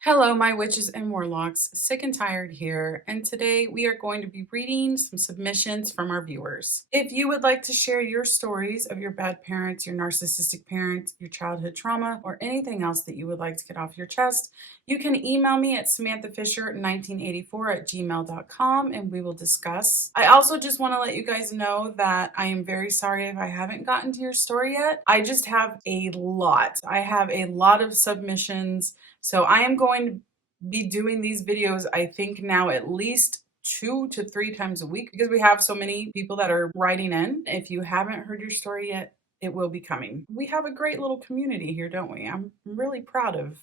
Hello, my witches and warlocks, sick and tired here, and today we are going to be reading some submissions from our viewers. If you would like to share your stories of your bad parents, your narcissistic parents, your childhood trauma, or anything else that you would like to get off your chest, you can email me at samanthafisher1984@gmail.com and we will discuss. I also just want to let you guys know that I am very sorry if I haven't gotten to your story yet. I just have a lot. I have a lot of submissions. So I am going to be doing these videos, I think now at least 2 to 3 times a week because we have so many people that are writing in. If you haven't heard your story yet, it will be coming. We have a great little community here, don't we? I'm really proud of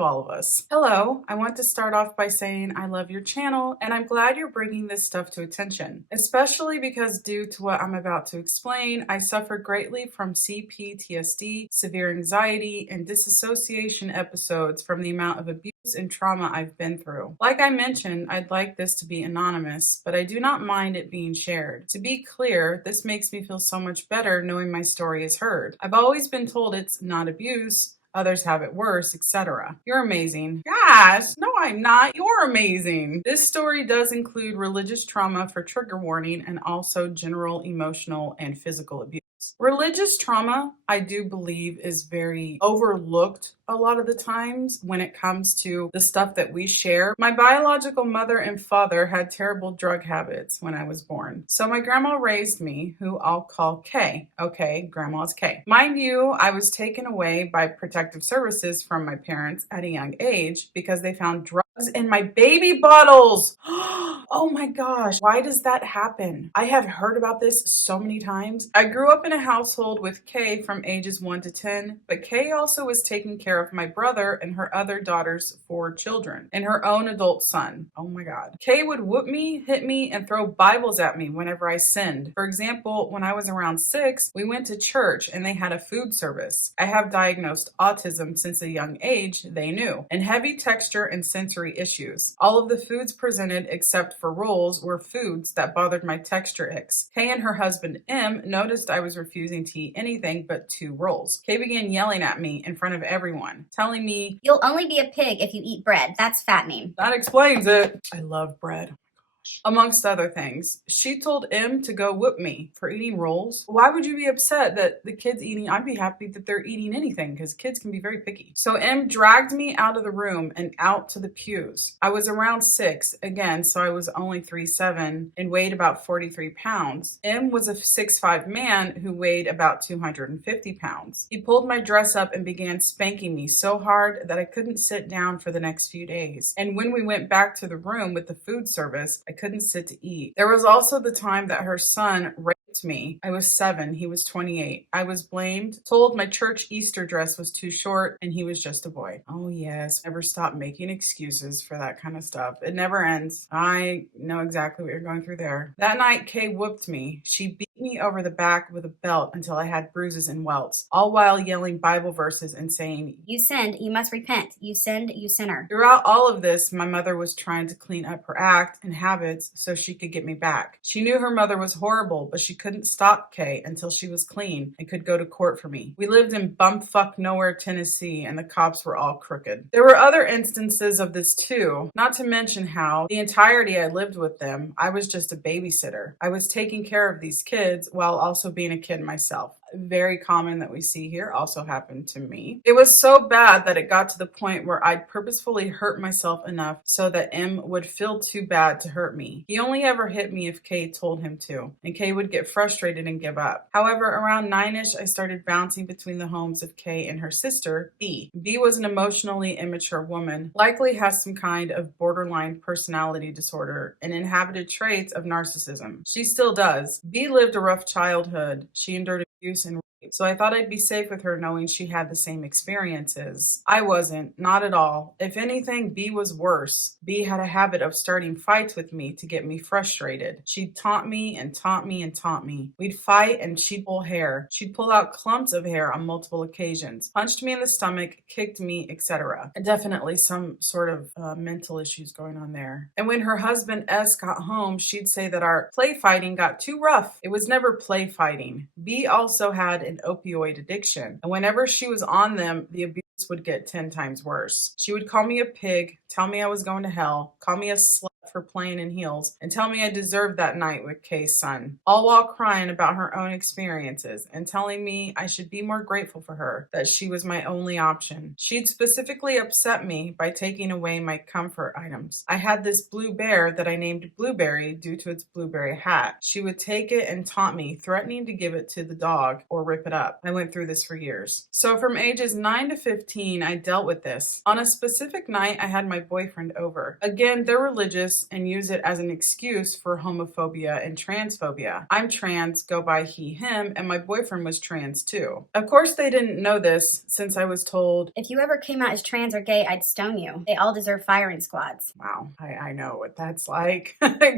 all of us. Hello, I want to start off by saying I love your channel and I'm glad you're bringing this stuff to attention, especially because due to what I'm about to explain, I suffer greatly from CPTSD, severe anxiety, and disassociation episodes from the amount of abuse and trauma I've been through. Like I mentioned, I'd like this to be anonymous, but I do not mind it being shared. To be clear, this makes me feel so much better knowing my story is heard. I've always been told it's not abuse, others have it worse, etc. You're amazing. Gosh, no, I'm not. You're amazing. This story does include religious trauma for trigger warning and also general emotional and physical abuse. Religious trauma, I do believe, is very overlooked a lot of the times when it comes to the stuff that we share. My biological mother and father had terrible drug habits when I was born. So my grandma raised me, who I'll call K. Okay, grandma's K. Mind you, I was taken away by protective services from my parents at a young age because they found drugs in my baby bottles. Oh my gosh, why does that happen? I have heard about this so many times. I grew up in a household with Kay from ages 1 to 10, but Kay also was taking care of my brother and her other daughter's 4 children and her own adult son. Oh my God. Kay would whoop me, hit me, and throw Bibles at me whenever I sinned. For example, when I was around 6, we went to church and they had a food service. I have diagnosed autism since a young age, they knew, and heavy texture and sensory issues. All of the foods presented except for rolls were foods that bothered my texture icks. Kay and her husband M noticed I was refusing to eat anything but 2 rolls. Kay began yelling at me in front of everyone, telling me, "You'll only be a pig if you eat bread. That's fattening." That explains it. I love bread. Amongst other things. She told M to go whoop me for eating rolls. Why would you be upset that the kid's eating? I'd be happy that they're eating anything because kids can be very picky. So M dragged me out of the room and out to the pews. I was around 6 again, so I was only 3'7" and weighed about 43 pounds. M was a 6'5" man who weighed about 250 pounds. He pulled my dress up and began spanking me so hard that I couldn't sit down for the next few days. And when we went back to the room with the food service, I couldn't sit to eat. There was also the time that her son raped me. I was 7, he was 28. I was blamed, told my church Easter dress was too short, and he was just a boy. Oh yes, never stop making excuses for that kind of stuff. It never ends. I know exactly what you're going through there. That night, Kay whooped me. She beat me over the back with a belt until I had bruises and welts, all while yelling Bible verses and saying, "You sinned, you must repent. You sinned, you sinner." Throughout all of this, my mother was trying to clean up her act and habits so she could get me back. She knew her mother was horrible, but she couldn't stop Kay until she was clean and could go to court for me. We lived in bumfuck nowhere, Tennessee, and the cops were all crooked. There were other instances of this too, not to mention how the entirety I lived with them, I was just a babysitter. I was taking care of these kids while also being a kid myself. Very common that we see here, also happened to me. It was so bad that it got to the point where I'd purposefully hurt myself enough so that M would feel too bad to hurt me. He only ever hit me if Kay told him to, and Kay would get frustrated and give up. However, around 9-ish, I started bouncing between the homes of Kay and her sister, B. B was an emotionally immature woman, likely has some kind of borderline personality disorder and inhabited traits of narcissism. She still does. B lived a rough childhood. She endured abuse and rape. So I thought I'd be safe with her knowing she had the same experiences. I wasn't, not at all. If anything, B was worse. B had a habit of starting fights with me to get me frustrated. She'd taunt me and taunt me and taunt me. We'd fight and she'd pull hair. She'd pull out clumps of hair on multiple occasions, punched me in the stomach, kicked me, etc. Definitely some sort of mental issues going on there. And when her husband S got home, she'd say that our play fighting got too rough. It was never play fighting. B also had an opioid addiction, and whenever she was on them, the abuse would get 10 times worse. She would call me a pig, tell me I was going to hell, call me a slut for playing in heels, and tell me I deserved that night with Kay's son, all while crying about her own experiences and telling me I should be more grateful for her, that she was my only option. She'd specifically upset me by taking away my comfort items. I had this blue bear that I named Blueberry due to its blueberry hat. She would take it and taunt me, threatening to give it to the dog or rip it up. I went through this for years. So from ages 9 to 15, I dealt with this. On a specific night, I had my boyfriend over. Again, they're religious and use it as an excuse for homophobia and transphobia. I'm trans, go by he, him, and my boyfriend was trans too. Of course, they didn't know this since I was told, if you ever came out as trans or gay, I'd stone you. They all deserve firing squads. wow, I know what that's like.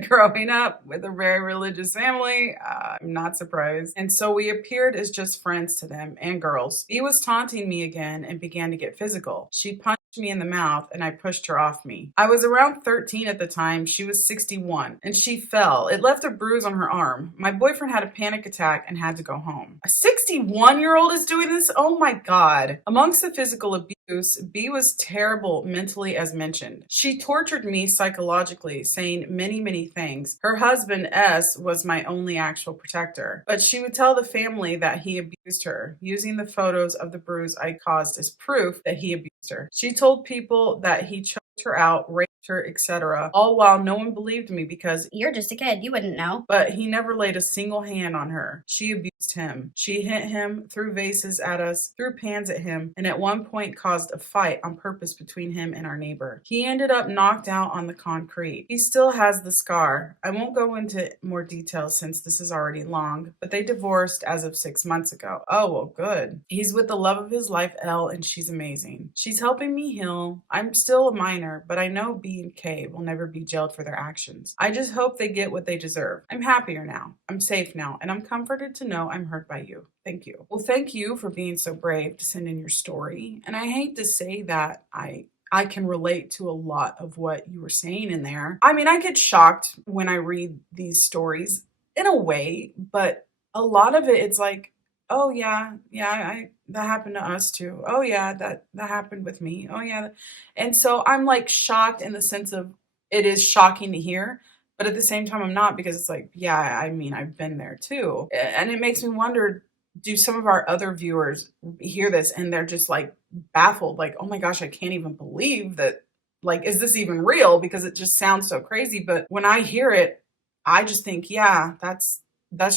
Growing up with a very religious family, I'm not surprised. And so we appeared as just friends to them and girls. He was taunting me again and began to get physical. She punched me in the mouth and I pushed her off me. I was around 13 at the time. She was 61 and she fell. It left a bruise on her arm. My boyfriend had a panic attack and had to go home. A 61-year-old is doing this? Oh my God. Amongst the physical abuse, B was terrible mentally as mentioned. She tortured me psychologically, saying many things. Her husband, S, was my only actual protector, but she would tell the family that he abused her, using the photos of the bruise I caused as proof that he abused her. She told people that he choked her out, raped her, etc., all while no one believed me because You're just a kid, you wouldn't know. but he never laid a single hand on her. She abused him. She hit him, threw vases at us, threw pans at him, and at one point caused a fight on purpose between him and our neighbor. He ended up knocked out on the concrete. He still has the scar. I won't go into more details since this is already long, but they divorced as of 6 months ago. Oh, well, good. He's with the love of his life, Elle, and she's amazing. She's helping me heal. I'm still a minor, but I know B and K will never be jailed for their actions. I just hope they get what they deserve. I'm happier now. I'm safe now, and I'm comforted to know I'm heard by you. Thank you. Well, thank you for being so brave to send in your story. And I hate to say that I can relate to a lot of what you were saying in there. I mean, I get shocked when I read these stories in a way, but a lot of it, it's like, oh yeah, that happened to us too. Oh yeah, that happened with me. Oh yeah. And so I'm like shocked in the sense of it is shocking to hear, but at the same time I'm not, because it's like, yeah, I mean, I've been there too. And it makes me wonder, do some of our other viewers hear this and they're just like baffled, like, oh my gosh, I can't even believe that, like, is this even real? Because it just sounds so crazy. But when I hear it, I just think, yeah, that's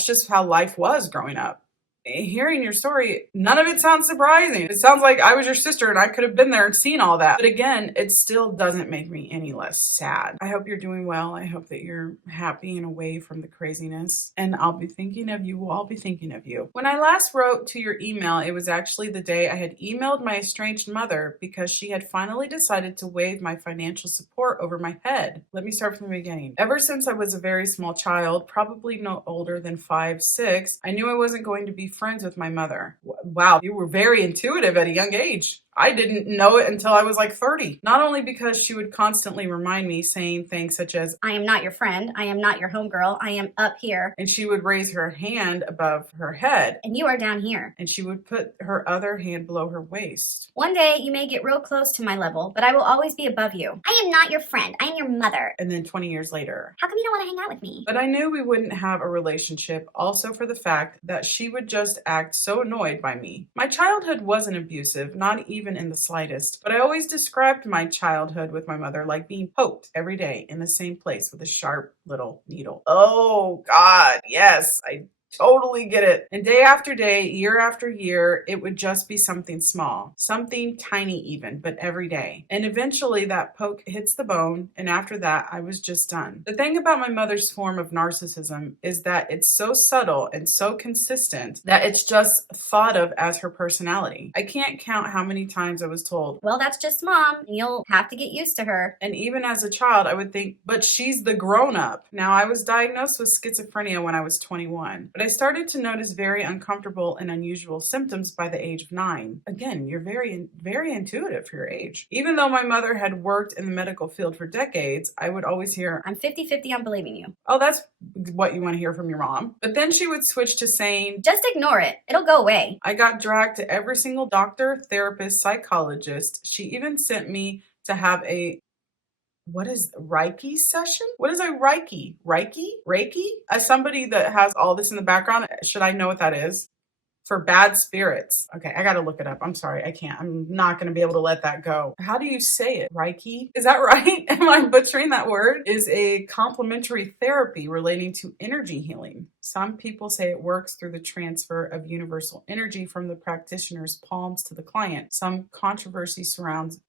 just how life was growing up. Hearing your story, none of it sounds surprising. It sounds like I was your sister and I could have been there and seen all that. But again, it still doesn't make me any less sad. I hope you're doing well. I hope that you're happy and away from the craziness. And I'll be thinking of you. We'll all be thinking of you. When I last wrote to your email, it was actually the day I had emailed my estranged mother because she had finally decided to waive my financial support over my head. Let me start from the beginning. Ever since I was a very small child, probably no older than 5, 6, I knew I wasn't going to be friends with my mother. Wow, you were very intuitive at a young age. I didn't know it until I was like 30. Not only because she would constantly remind me, saying things such as, I am not your friend. I am not your homegirl. I am up here. and she would raise her hand above her head, And you are down here. and she would put her other hand below her waist. One day you may get real close to my level, but I will always be above you. I am not your friend. I am your mother. And then 20 years later. How come you don't want to hang out with me? But I knew we wouldn't have a relationship, also for the fact that she would just act so annoyed by me. My childhood wasn't abusive, not even in the slightest, but I always described my childhood with my mother like being poked every day in the same place with a sharp little needle. Oh God, yes, I totally get it. And day after day, year after year, it would just be something small, something tiny even, but every day. And eventually that poke hits the bone, and after that, I was just done. The thing about my mother's form of narcissism is that it's so subtle and so consistent that it's just thought of as her personality. I can't count how many times I was told, Well, that's just mom. You'll have to get used to her. and even as a child, I would think, but she's the grown up. Now, I was diagnosed with schizophrenia when I was 21, but I started to notice very uncomfortable and unusual symptoms by the age of 9. Again, you're very intuitive for your age. Even though my mother had worked in the medical field for decades, I would always hear, I'm 50-50 on believing you. oh, that's what you want to hear from your mom. But then she would switch to saying, just ignore it. It'll go away. I got dragged to every single doctor, therapist, psychologist. She even sent me to have a what is Reiki session? What is a Reiki? Reiki? As somebody that has all this in the background, should I know what that is? For bad spirits. Okay, I gotta look it up. I'm sorry, I can't. I'm not gonna be able to let that go. How do you say it? Reiki? Is that right? Am I butchering that word? Is a complementary therapy relating to energy healing. Some people say it works through the transfer of universal energy from the practitioner's palms to the client. Some controversy surrounds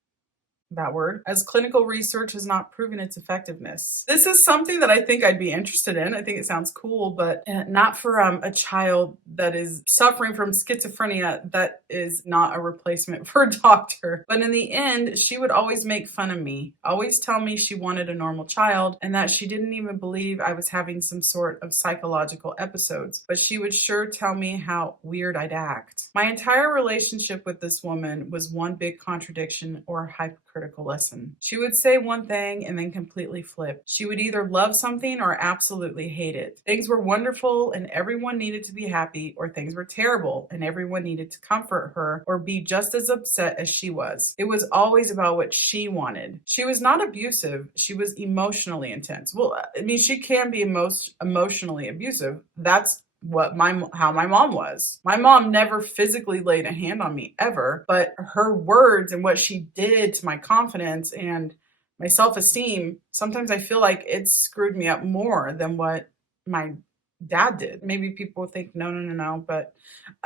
that word, as clinical research has not proven its effectiveness. This is something that I think I'd be interested in. I think it sounds cool, but not for a child that is suffering from schizophrenia. That is not a replacement for a doctor. But in the end, she would always make fun of me, always tell me she wanted a normal child and that she didn't even believe I was having some sort of psychological episodes. But she would sure tell me how weird I'd act. My entire relationship with this woman was one big contradiction or hypocritical lesson. She would say one thing and then completely flip. She would either love something or absolutely hate it. Things were wonderful and everyone needed to be happy, or things were terrible and everyone needed to comfort her or be just as upset as she was. It was always about what she wanted. She was not abusive. She was emotionally intense. Well, I mean, she can be emotionally abusive. That's how my mom was. My mom never physically laid a hand on me ever, but her words and what she did to my confidence and my self-esteem, sometimes I feel like it screwed me up more than what my dad did. Maybe people think no, but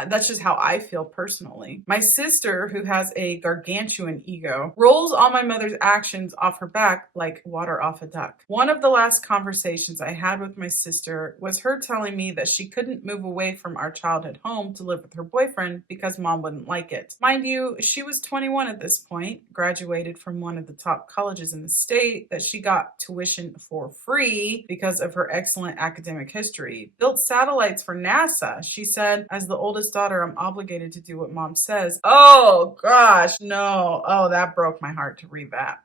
that's just how I feel personally. My sister, who has a gargantuan ego, rolls all my mother's actions off her back like water off a duck. One of the last conversations I had with my sister was her telling me that she couldn't move away from our childhood home to live with her boyfriend because mom wouldn't like it. Mind you, she was 21 at this point, graduated from one of the top colleges in the state, that she got tuition for free because of her excellent academic history, built satellites for NASA. She said, as the oldest daughter, I'm obligated to do what mom says. Oh gosh, no. Oh, that broke my heart to read that.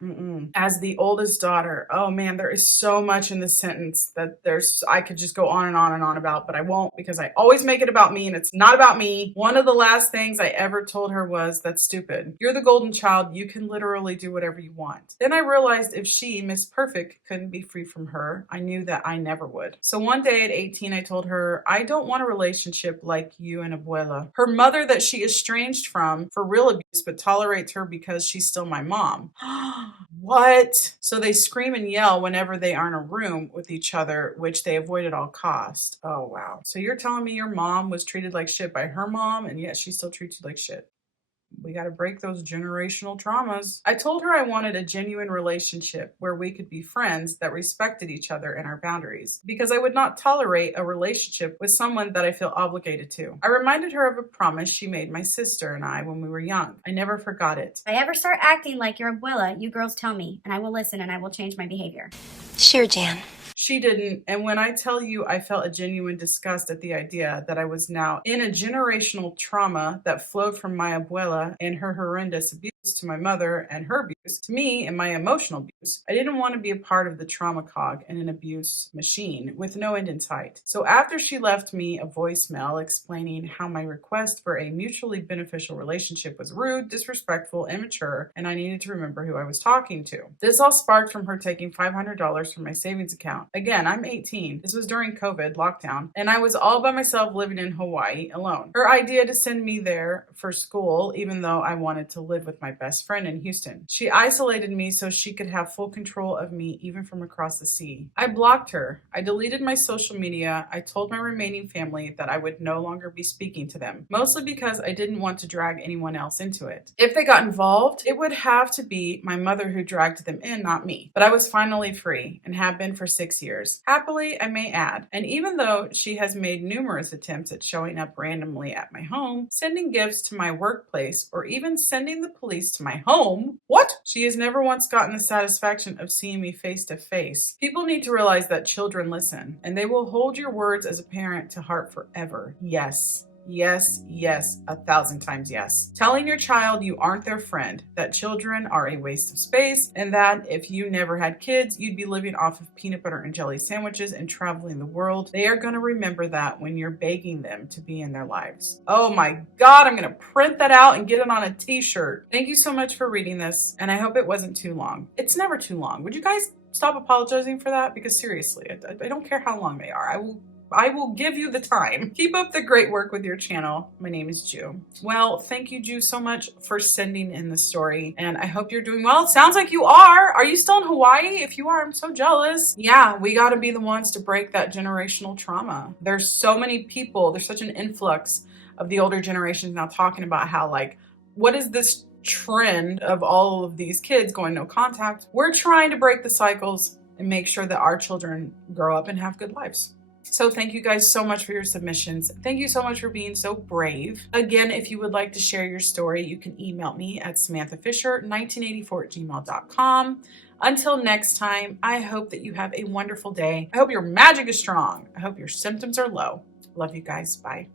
As the oldest daughter. Oh man, there is so much in this sentence that I could just go on and on and on about, but I won't because I always make it about me and it's not about me. One of the last things I ever told her was, that's stupid. You're the golden child. You can literally do whatever you want. Then I realized if she, Miss Perfect, couldn't be free from her, I knew that I never would. So one day at 18, I told her, I don't want a relationship like you and Abuela. Her mother that she estranged from for real abuse, but tolerates her because she's still my mom. What? So they scream and yell whenever they are in a room with each other, which they avoid at all costs. Oh, wow. So you're telling me your mom was treated like shit by her mom, and yet she still treats you like shit. We got to break those generational traumas. I told her I wanted a genuine relationship where we could be friends that respected each other and our boundaries, because I would not tolerate a relationship with someone that I feel obligated to. I reminded her of a promise she made my sister and I when we were young. I never forgot it. If I ever start acting like your abuela, you girls tell me, and I will listen and I will change my behavior. Sure, Jan. She didn't. And when I tell you I felt a genuine disgust at the idea that I was now in a generational trauma that flowed from my abuela and her horrendous abuse to my mother and her abuse to me and my emotional abuse, I didn't want to be a part of the trauma cog in an abuse machine with no end in sight. So after she left me a voicemail explaining how my request for a mutually beneficial relationship was rude, disrespectful, immature, and I needed to remember who I was talking to. This all sparked from her taking $500 from my savings account. Again, I'm 18. This was during COVID lockdown, and I was all by myself living in Hawaii alone. Her idea to send me there for school, even though I wanted to live with my best friend in Houston. She isolated me so she could have full control of me even from across the sea. I blocked her. I deleted my social media. I told my remaining family that I would no longer be speaking to them, mostly because I didn't want to drag anyone else into it. If they got involved, it would have to be my mother who dragged them in, not me. But I was finally free and have been for 6 years. years. Happily, I may add. And even though she has made numerous attempts at showing up randomly at my home, sending gifts to my workplace, or even sending the police to my home, what? She has never once gotten the satisfaction of seeing me face to face. People need to realize that children listen, and they will hold your words as a parent to heart forever. Yes. Yes, yes, 1,000 times yes. Telling your child you aren't their friend, that children are a waste of space, and that if you never had kids, you'd be living off of peanut butter and jelly sandwiches and traveling the world. They are going to remember that when you're begging them to be in their lives. Oh my God, I'm going to print that out and get it on a t-shirt. Thank you so much for reading this, and I hope it wasn't too long. It's never too long. Would you guys stop apologizing for that? Because seriously, I don't care how long they are. I will give you the time. Keep up the great work with your channel. My name is Ju. Well, thank you, Ju, so much for sending in the story, and I hope you're doing well. It sounds like you are. Are you still in Hawaii? If you are, I'm so jealous. Yeah, we got to be the ones to break that generational trauma. There's so many people. There's such an influx of the older generations now talking about how, like, what is this trend of all of these kids going no contact? We're trying to break the cycles and make sure that our children grow up and have good lives. So thank you guys so much for your submissions. Thank you so much for being so brave. Again, if you would like to share your story, you can email me at samanthafisher1984@gmail.com. Until next time, I hope that you have a wonderful day. I hope your magic is strong. I hope your symptoms are low. Love you guys. Bye.